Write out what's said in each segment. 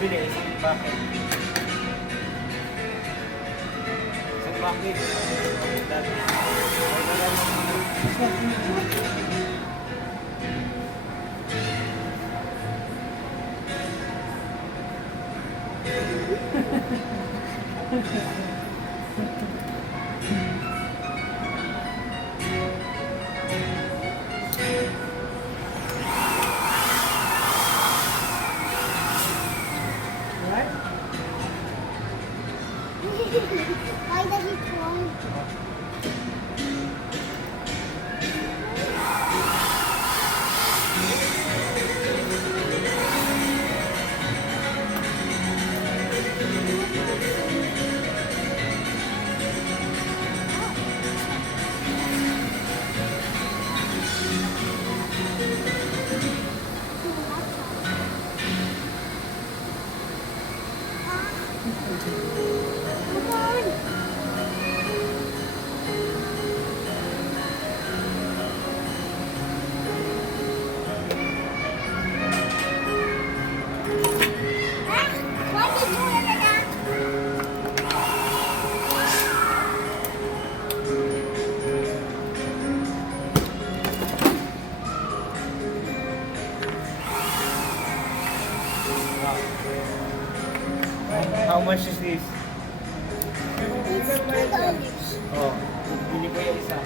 Bili, isang bucket. Isang bucket. Dati. Why does it cry? Come on. Why did you do it again? How much is this? It's $2. Oh, bili ko yung isa.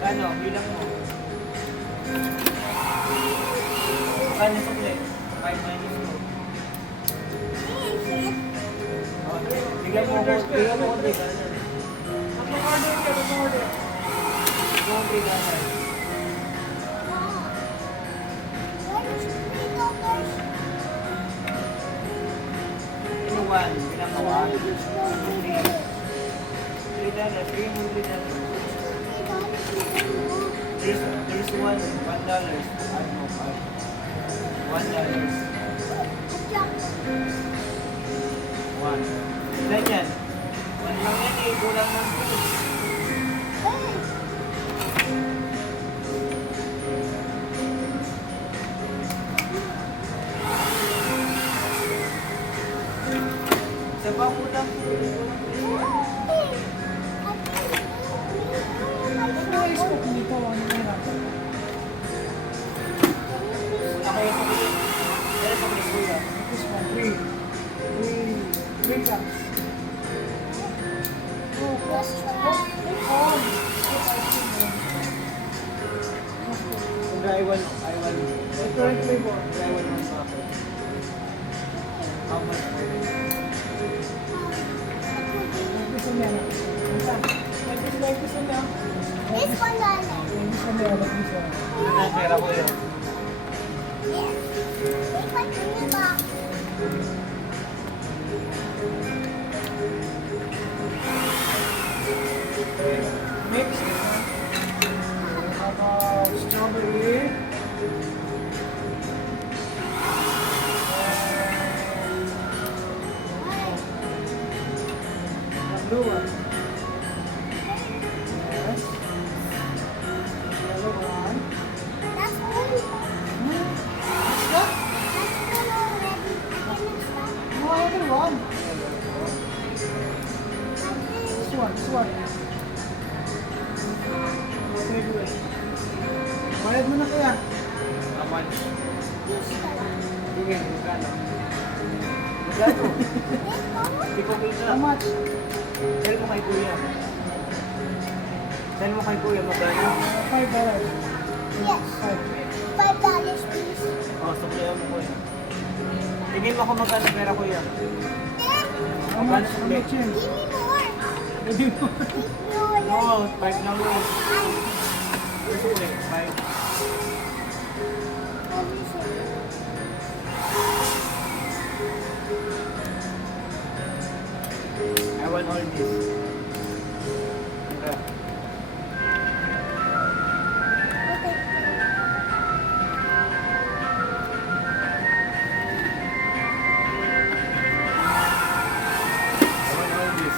Ano, bilang mo. Kano sukli? 5 minus 2. Oh, bigyan mo ko, bigyan mo ko 3 ganan. Mag-order ka, mag-order. Bigyan mo 3 ganan. Ino 1, bilang mo 1. 3 dollars, bigyan mo 3 dollars. There's $1. Ano, $1. 1. Ilan yan? 1 lang yan eh, kulang ng 2. Sa pa kulang Ano yung scoop dito? Ano yung hirapan? Ako yung pagkakas. Dahil pagkakas kuya. This one, three cups. Oh, plus on. I want. Ito yung flavor. I want one bucket. How much for it? Gusto niya na. Gusto niya. This $1. Gusto niya. Ano ang pera ko yun? Yes. Take one in the box. Mix. Strawberry. Blue one. Yes. Yellow one. That's full. What? That's full already. I can mix that. No, other one. I This one. Okay, do it. Bayad mo na kaya. How much? this one. Sige, magkano? Magkano? Hindi ko kita. How much? Tell mo kay kuya. Tell mo kay kuya magkano? $5. Yes. Five. $5 please. Oh, suklihan mo kuya. Tingin mo kung magkano pera kuya. Then, How much? How much change? give me more. Pwede mo. Give me more. No, 5 lang yun. Sukli, 5. I want all this. Tara. I want all this.